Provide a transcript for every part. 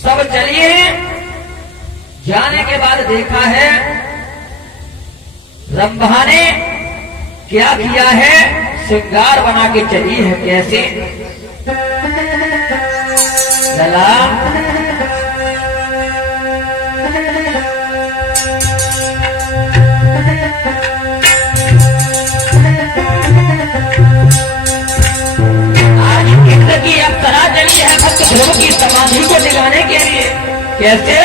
सब चलिए। जाने के बाद देखा है रंभा ने क्या किया है, श्रृंगार बना के चली है। कैसे लला आज इंद्र की अप्सरा चली है भक्त ध्रुव की समाधि को जगाने के लिए। कैसे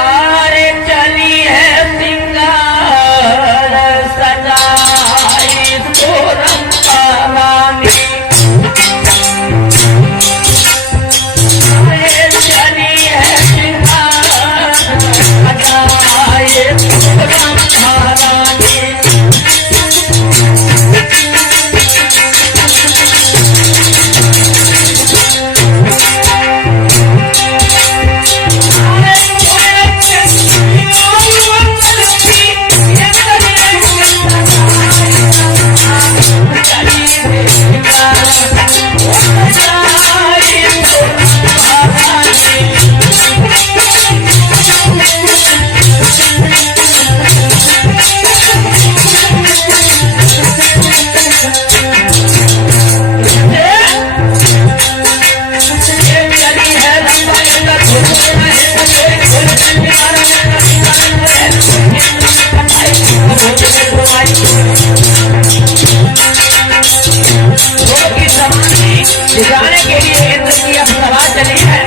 आरे चली है सिंगार सजाई रंभा रानी। अरे चली है सिंगार सजाई रंभा रानी। दिखाने के लिए इंद्र की अप्सरा चली है।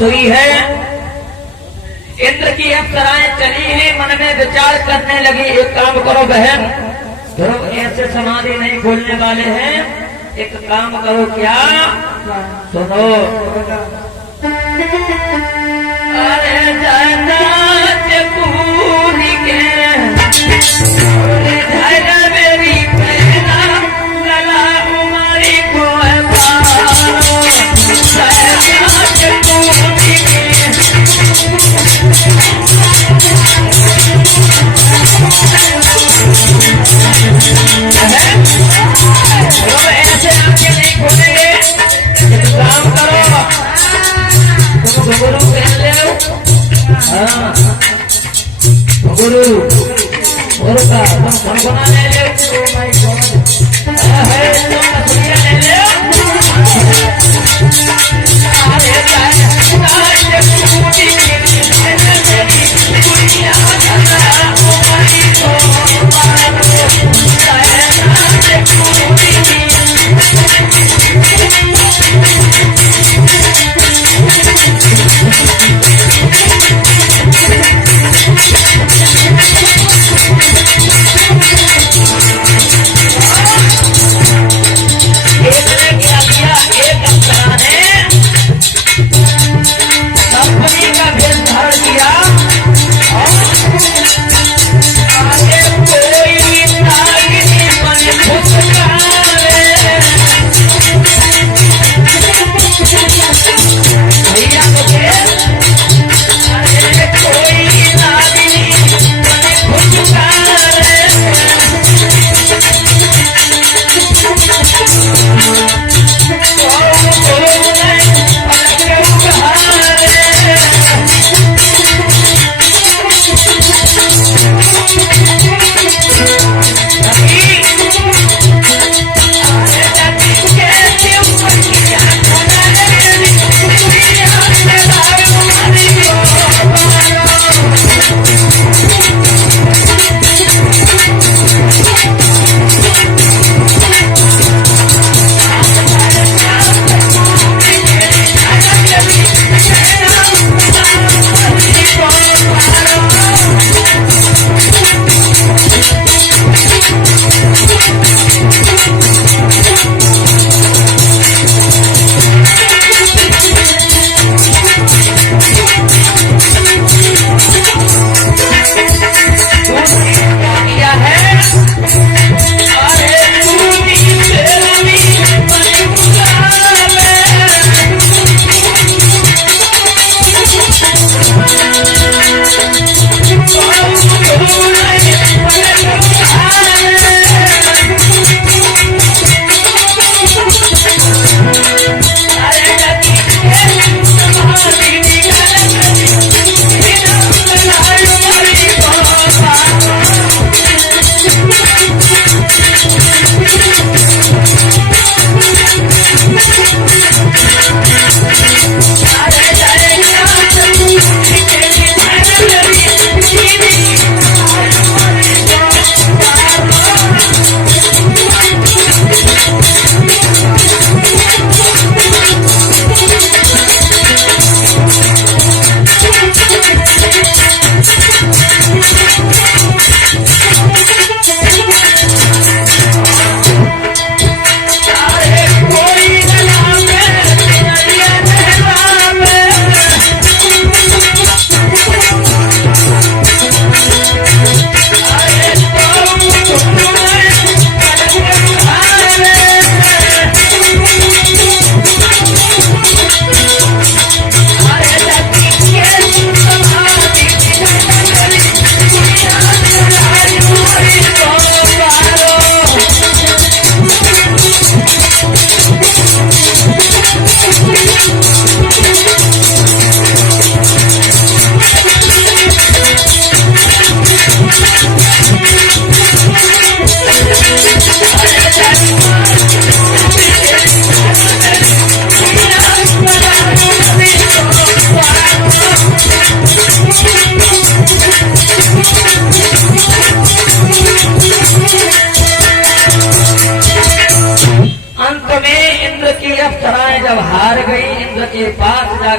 हुई है। इंद्र की अप्सराएं चली है, मन में विचार करने लगी। एक काम करो बहन, ध्रुव ऐसे समाधि नहीं खोलने वाले हैं। एक काम करो, क्या सुनो। अरे जन्नत पूरी के मेरी प्रेरणा लला उमारी को ऐसे आपके नहीं खोलेंगे। एक काम करो, तुम गुरु कह ले। हाँ गुरु गुरु का तुम गुनगुना ले लो। तुम मछलियाँ ले लो।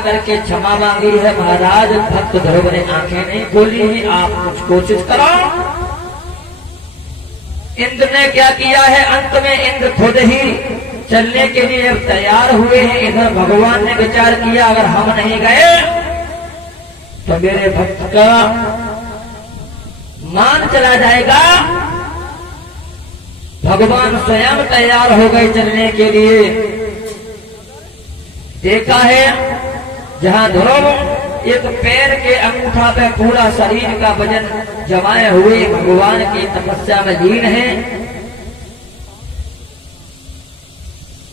करके क्षमा मांगी है। महाराज भक्त ध्रुव ने आंखें नहीं खोली है, आप कुछ कोशिश करो। इंद्र ने क्या किया है, अंत में इंद्र खुद ही चलने के लिए अब तैयार हुए हैं। इधर भगवान ने विचार किया अगर हम नहीं गए तो मेरे भक्त का मान चला जाएगा। भगवान स्वयं तैयार हो गए चलने के लिए। देखा है जहां ध्रुव एक पैर के अंगूठा पे पूरा शरीर का वजन जमाए हुए भगवान की तपस्या में लीन है।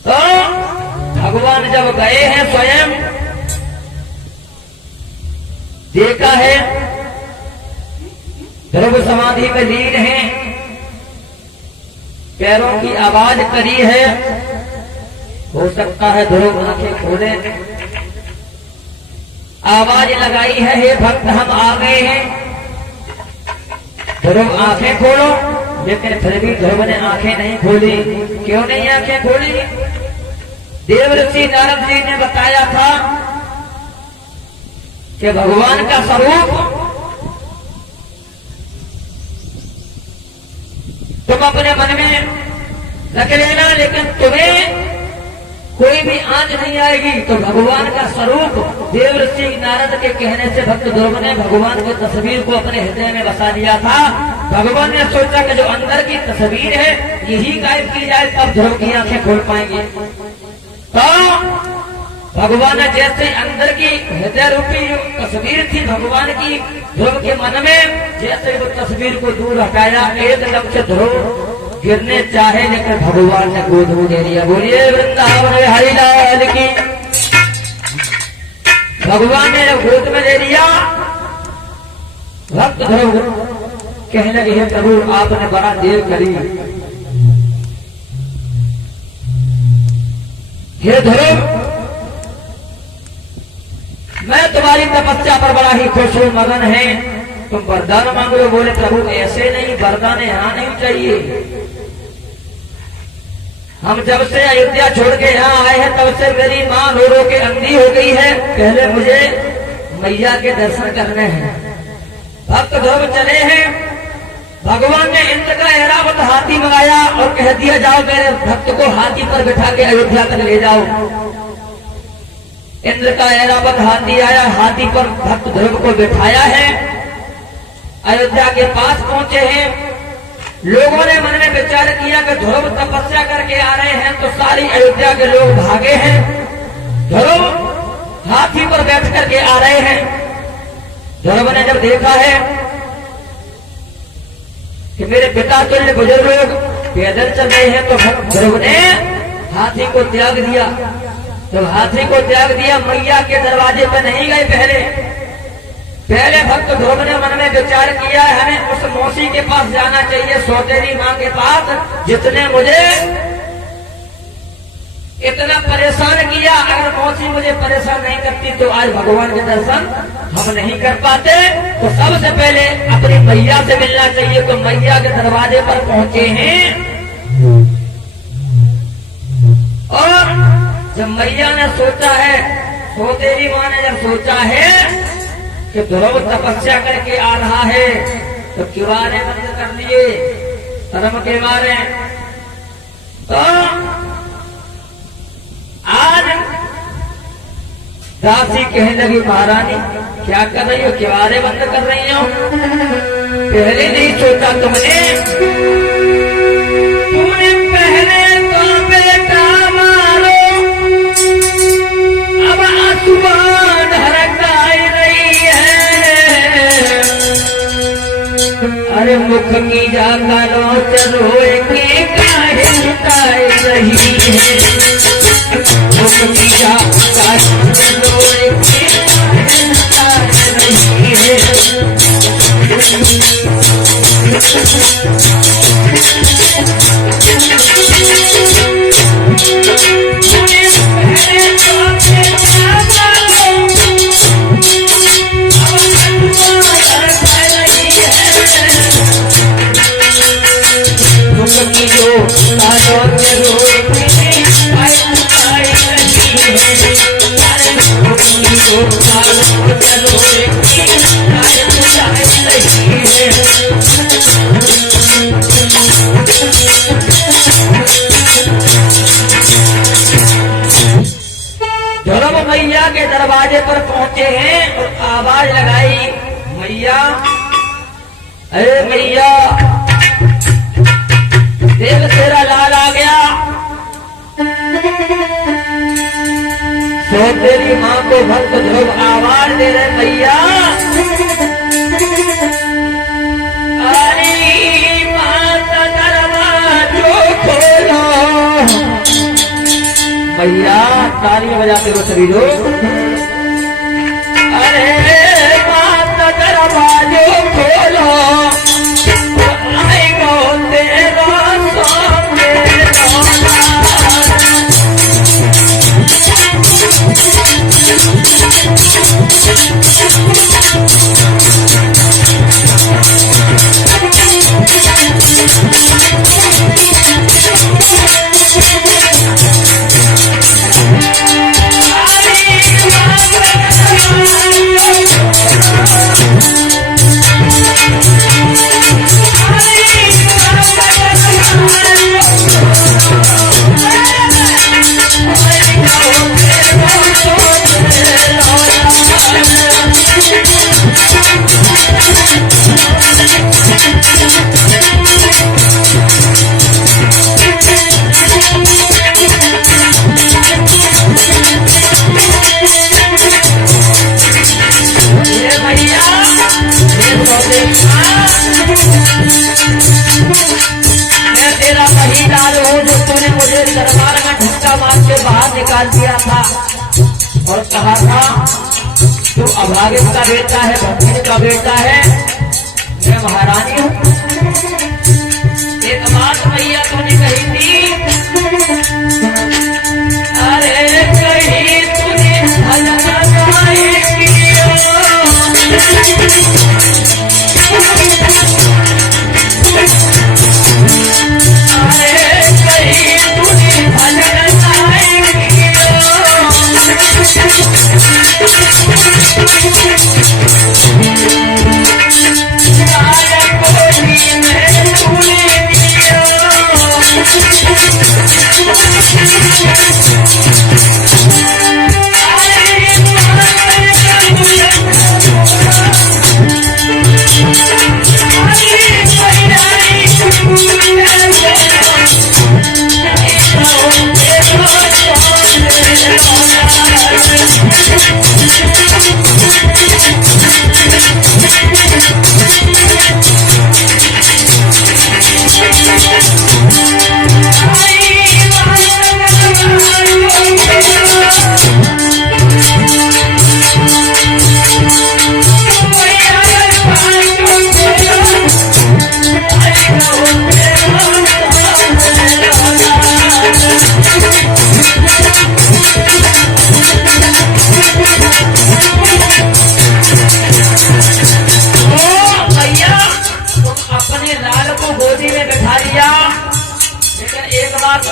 तो भगवान जब गए हैं स्वयं देखा है ध्रुव समाधि में लीन है, पैरों की आवाज करी है। हो सकता है ध्रुव आंखें खोले, आवाज लगाई है, हे भक्त हम आ गए हैं। ध्रुव आंखें खोलो, लेकिन फिर भी ध्रुव ने आंखें नहीं खोली। क्यों नहीं आंखें खोली? देवऋषि नारद जी ने बताया था कि भगवान का स्वरूप तुम अपने मन में रख लेना, लेकिन तुम्हें कोई भी आंच नहीं आएगी। तो भगवान का स्वरूप देवऋषि नारद के कहने से भक्त ध्रुव ने भगवान की तस्वीर को अपने हृदय में बसा लिया था। भगवान ने सोचा कि जो अंदर की तस्वीर है यही गायब की जाए, तब ध्रुव की आंखें खोल पाएंगे। तो भगवान ने जैसे अंदर की हृदय रूपी जो तस्वीर थी भगवान की ध्रुव के मन में, जैसे वो तस्वीर को दूर हटाया, एकदम से ध्रुव गिरने चाहे, लेकिन भगवान ने गोद में ले लिया। बोलिए वृंदावन हरिलाल की। भगवान ने गोद में ले लिया। भक्त ध्रुव कहने लगे, प्रभु आपने बड़ा देर करी। हे ध्रुव, मैं तुम्हारी तपस्या पर बड़ा ही खुश हूं, मगन है। तुम वरदान मांगो। बोले प्रभु ऐसे नहीं, वरदान यहाँ नहीं चाहिए। हम जब से अयोध्या छोड़ के यहाँ आए हैं तब से मेरी माँ रो रो के अंधी हो गई है। पहले मुझे मैया के दर्शन करने हैं। भक्त ध्रुव चले हैं। भगवान ने इंद्र का ऐरावत हाथी मंगाया और कह दिया जाओ मेरे भक्त को हाथी पर बिठा के अयोध्या तक ले जाओ। इंद्र का ऐरावत हाथी आया, हाथी पर भक्त ध्रुव को बिठाया है। अयोध्या के पास पहुंचे हैं। लोगों ने मन में विचार किया कि ध्रुव तपस्या करके आ रहे हैं तो सारी अयोध्या के लोग भागे हैं। ध्रुव हाथी पर बैठ करके आ रहे हैं। ध्रुव ने जब देखा है कि मेरे पिता तुल्य बुजुर्ग लोग पैदल चल रहे हैं तो भक्त ध्रुव ने हाथी को त्याग दिया। जब हाथी को त्याग दिया, मैया के दरवाजे पर नहीं गए। पहले भक्त ध्रुव ने मन में विचार किया हमें उस मौसी के पास जाना चाहिए, सौतेली माँ के पास, जितने मुझे इतना परेशान किया। अगर मौसी मुझे परेशान नहीं करती तो आज भगवान के दर्शन हम नहीं कर पाते। तो सबसे पहले अपनी मैया से मिलना चाहिए। तो मैया के दरवाजे पर पहुंचे हैं और जब मैया ने सोचा है, सौतेली माँ ने जब सोचा है कि ध्रुव तपस्या करके आ रहा है तो किवारे बंद कर दिए धर्म के बारे। तो आज दासी कहने लगी, महारानी क्या कर रही हो? किवारे बंद कर रही हो? पहले नहीं सोचा तुमने पहले तो बेटा मारो, अब आसमान ढरकाई रही है। अरे मुख की जागा लोच रोए के काहे लुटाई रही है। मुख की जागा रोए के काहे लुटाई रही है। अरे मैया देव तेरा लाल आ गया। तो तेरी माँ को भक्त ध्रुव आवाज दे रहे मैया, अरे माता दरवाजो खोलो। मैया तालियां बजाते हो सभी लोग। अरे माता दरवाजो खोलो, आएगो तेरा सामने निकाल दिया था और कहा था तू अभागित का बेटा है, भक्ति का बेटा है, मैं महारानी हूँ। एक बात मैया तूने कही थी, अरे कहीं तूने भजन गाएगी, अरे कहीं तूने भजन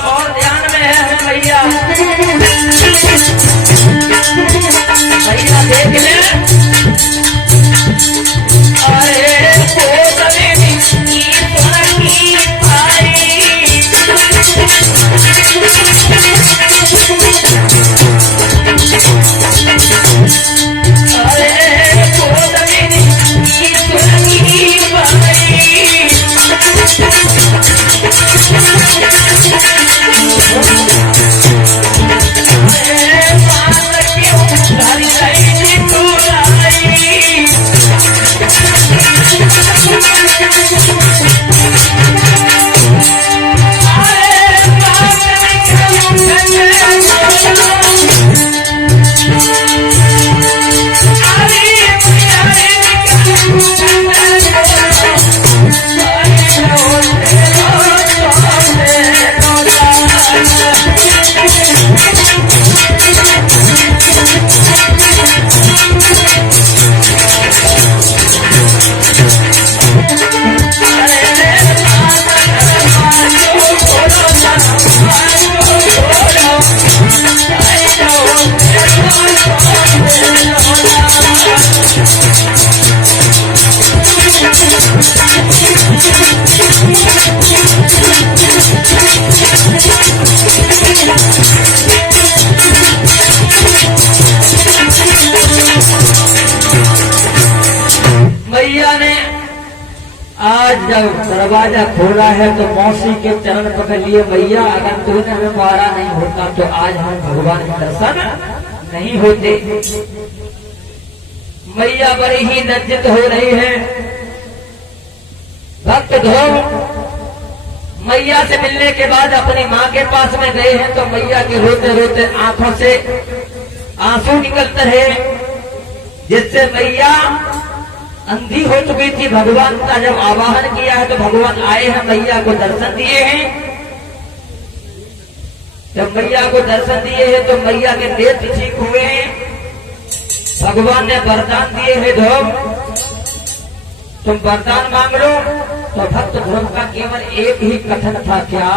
और ध्यान में है भैया, भैया देख ले, अरे आज जब दरवाजा खोला है तो मौसी के चरण पकड़ लिए, भैया अगर तूने हमें मारा नहीं होता तो आज हम भगवान के दर्शन नहीं होते। मैया बड़ी ही लज्जित हो रही है। भक्त ध्रुव मैया से मिलने के बाद अपनी माँ के पास में गए हैं तो मैया के रोते रोते आंखों से आंसू निकलते रहे, जिससे मैया अंधी हो चुकी थी। भगवान का जब आवाहन किया है तो भगवान आए हैं, मैया को दर्शन दिए हैं। जब मैया को दर्शन दिए हैं तो मैया के नेत्र ठीक हुए हैं। भगवान ने वरदान दिए हैं, ध्रुव तुम वरदान मांग लो। तो भक्त ध्रुव का केवल एक ही कथन था, क्या